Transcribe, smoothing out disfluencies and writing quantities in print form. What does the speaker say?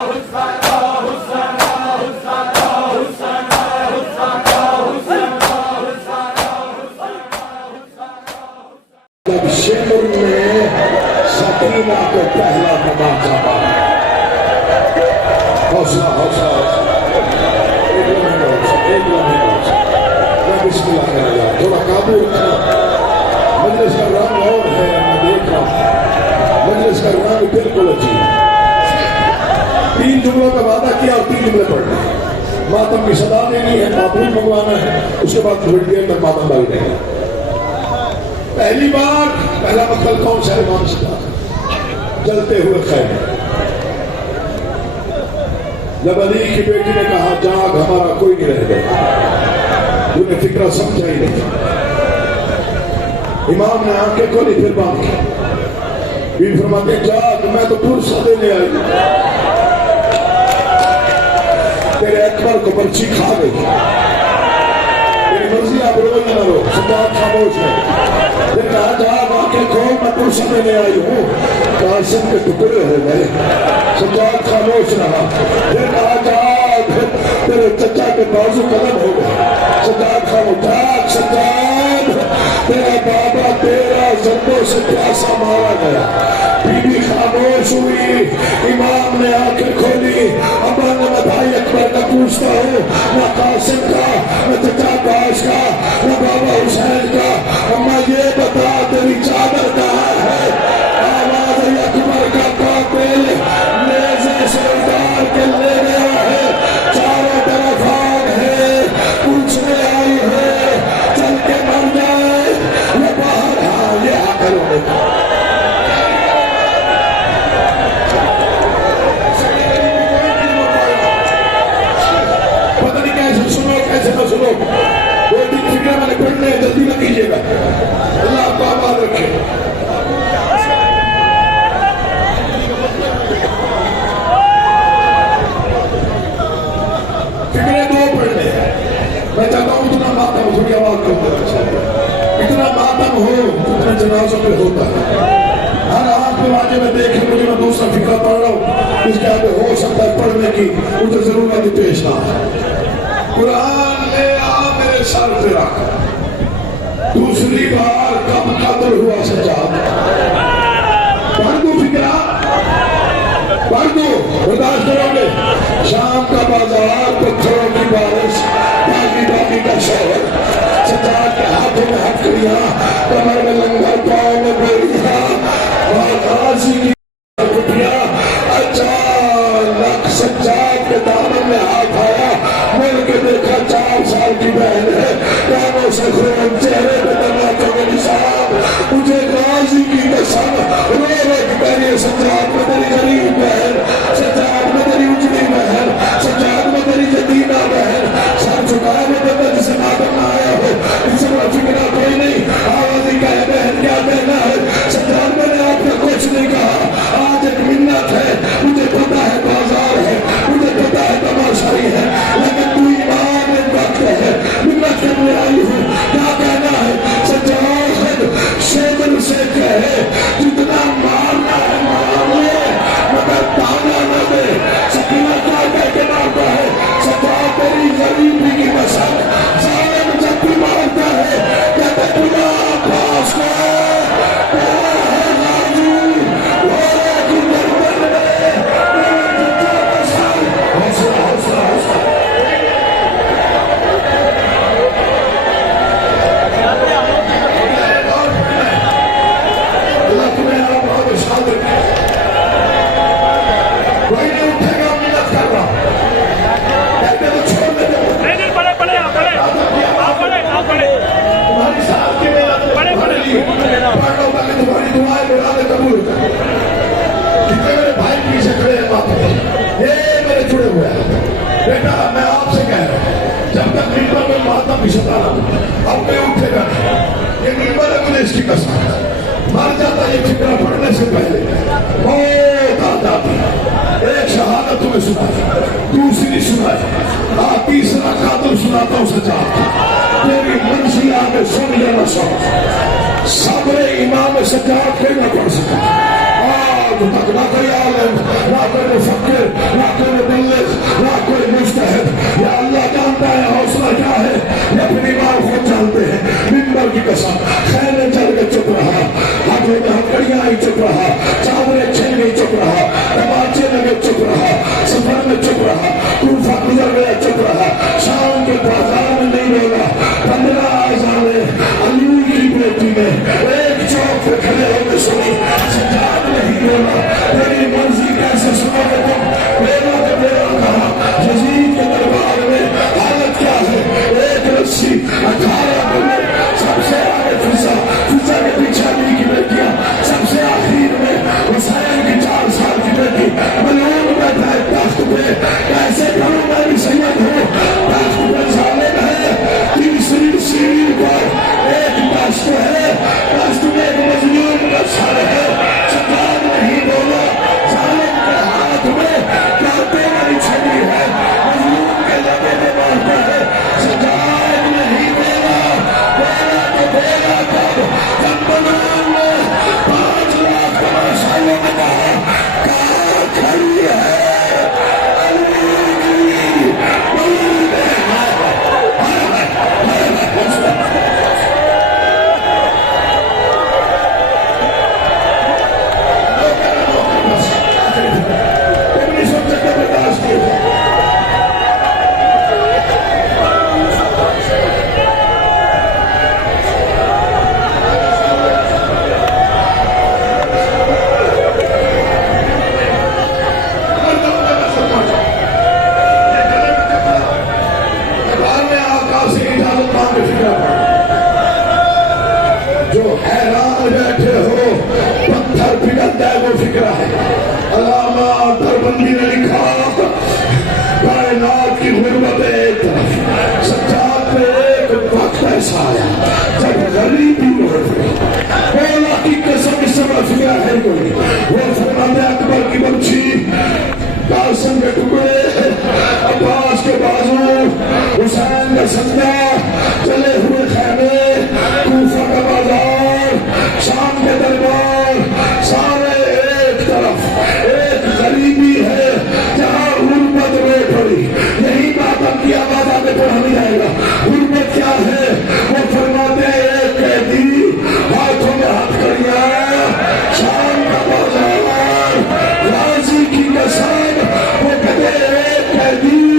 جب شمر نے سکینہ کو پہلا تماچا مارا، حوصلہ ایک لمحے میں بسم اللہ کہہ رہا تھوڑا قابو رکھنا۔ مجلس کا رنگ اور ہے، میں دیکھ رہا ہوں مجلس کا رنگ بالکل عجیب۔ 3 جملوں کا وعدہ کیا اور 3 جملے پڑھنے، ماتم کی صدا دینی ہے، معبود منگوانا ہے، اس کے بعد تھوڑی دیر میں ماتم بھائی دیں گے۔ پہلی بار پہلا مقتل کون سا؟ امام صادق جلتے ہوئے خیمے۔ جب علی کی بیٹی نے کہا جاگ ہمارا کوئی نہیں رہ گیا، انہیں فکرہ سمجھا ہی نہیں۔ امام نے آنکھیں کھولی پھر باندھ کی، بیوی فرماتے جاگ میں تو پرسہ دینے آئی، تیرے اکبر کو پرچی کھا گئی، تیری مرضی آپ روئی نہ رو۔ سجاد خاموش ہے، پھر کہا جاگ آنکھیں کھول میں پرسہ دینے آئی ہوں، قاسم کے ٹکڑے ہو گئے۔ سجاد خاموش رہا، پھر کہا جاگ تیرے چچا کے بازو قلم ہو گئے۔ سجاد خاموش، جاگ سجاد تیرا بابا تیرا زندوں سے پیاسا مارا گیا۔ بی بی خاموش ہوئی، امام نے آنکھیں کھولی۔ ابا نے میں بھائی اکبر کا پوچھتا ہوں، نہ قاسم کا، نہ چچا باش کا، نہ بابا حسین کا، اما یہ بتا تیری چادر کہاں ہے؟ آواز اکبر کا قاتل نیزے سے اتار کے لے گیا ہے، چاروں طرف آگ ہے، پوچھنے آئی ہے چل کے مر جائے یا باہر۔ ہاں یہ حق ہے۔ پتہ نہیں کیسے سنو کیسے نہ سنو، 2-3 فکریں میں نے پڑھنے، جلدی نہ کیجیے گا، اللہ آپ کو آباد رکھے۔ فکریں 2 پڑھنے، میں چاہتا ہوں اتنا ماتم، تھوڑی آواز کرتے ہیں، اتنا ماتم ہو اتنا جنازوں پہ ہوتا ہے۔ ہر آنکھ پہ واجب میں دیکھیں مجھے، میں دوسرا فکرہ پڑھ رہا ہوں، اس کے آگے ہو سکتا ہے پڑھنے کی مجھے ضرورت ہی پیش نہ ہے۔ قرآن لے آ میرے سر پہ رکھ، دوسری بار کب قتل ہوا سجاد؟ پڑھ دو فکرہ، پڑھ دو، برداشت کرو گے؟ شام کا بازار، پتھروں کی بارش، باغی کا شہر، سجاد کے ہاتھوں میں ہتھکڑیاں، کمر میں لنگر، پاؤں میں بیڑیاں، اور غازی کی کٹیاں۔ اچانک سجاد کے دامن میں ہاتھ آیا، مل کے دیکھا 4 سال کی بہن ہے، کانوں سے خون، چہرے پہ تماچوں کے نشان۔ مجھے غازی کی قسم، رو رو کے کہہ رہی ہے سجاد میں تیری غریب بہن، سجاد میں تیری اجڑی بہن، سجاد میں تیری یتیمہ بہن، سر جھکائے میں بندہ جسے ماتم نہ آیا ہو، اس سے بڑا فکرہ کوئی نہیں۔ آوازی کہے بہن کیا کہنا ہے؟ سجاد میں نے آپ کو کچھ نہیں کہا، آج ایک منت ہے، مجھے پتا ہے بازار ہے، مجھے پتا ہے تماشائی ہے، لیکن تو ایمان ایک وقت ہے، منت کرنے آئی ہوں، کیا کہنا ہے؟ سجاد شیطان سے کہے جتنا مارنا ہے مار لے، مگر تانا نہ دے۔ سکینہ کیا کہہ کے مارتا ہے؟ سجاد تیری غریبی کی قسم، ظالم جب بھی مارتا ہے کہتا ہے تجھا پاس کو بیٹا میں آپ سے کہہ رہا ہوں، جب تک ممبر میں ماتم بھی ستانا اب میں اٹھے گا، یہ ممبر ہے مجھے اس کی قسم، مر جاتا یہ فکرہ پڑھنے سے پہلے، موت آ جاتی۔ ایک شہادت تمہیں سنائی، دوسری سنائی، تیسرا قاتل سناتا ہوں سجاد، تیری منزل آگے سن یا نہ سن، صبر امام سجاد کوئی نہ پڑھ سکتا، آج تک نہ کوئی عالم، نہ کوئی مفکر، نہ ہے کیسے کروں میں بھی سید ہوں دست میں ظالم ہے تیسری سیڑھی پر ایک دست ہے دست میں ایک مظلوم کا سر ہے سجاد نہیں بولا ظالم کے ہاتھ میں کانٹے والی چھڑی ہے مظلوم کے لبے میں مارتا ہے سجاد نہیں بولا بولا تو بولا جب بنان نے 5 لاکھ مسائلوں میں کہا کہاں کھڑی ہے جو حیران بیٹھے ہو پتھر پگھلتا ہے وہ فکر ہے علامہ دربندی نے لکھا کائنات کی غربت ایک طرف سجاد پہ ایک وقت ایسا آیا جب غریبی اڑ پڑی مولا کی قسم اس سے بڑا فکر ہے کوئی وہ فرماتے اکبر کی بچی قاسم کے ٹکڑے عباس کے بازو حسین کا سنگا چلے ہوئے خیمے کوفہ کا بازار شام کے دربار سارے ایک طرف ایک غریبی ہے جہاں غربت میں پڑی یہی بات کی آواز آگے پڑھا نہیں جائے گا غربت کیا ہے وہ فرماتے ایک قیدی ہاتھوں میں ہاتھ کریا شام کا بازار غازی کی قسم وہ کہتے ایک قیدی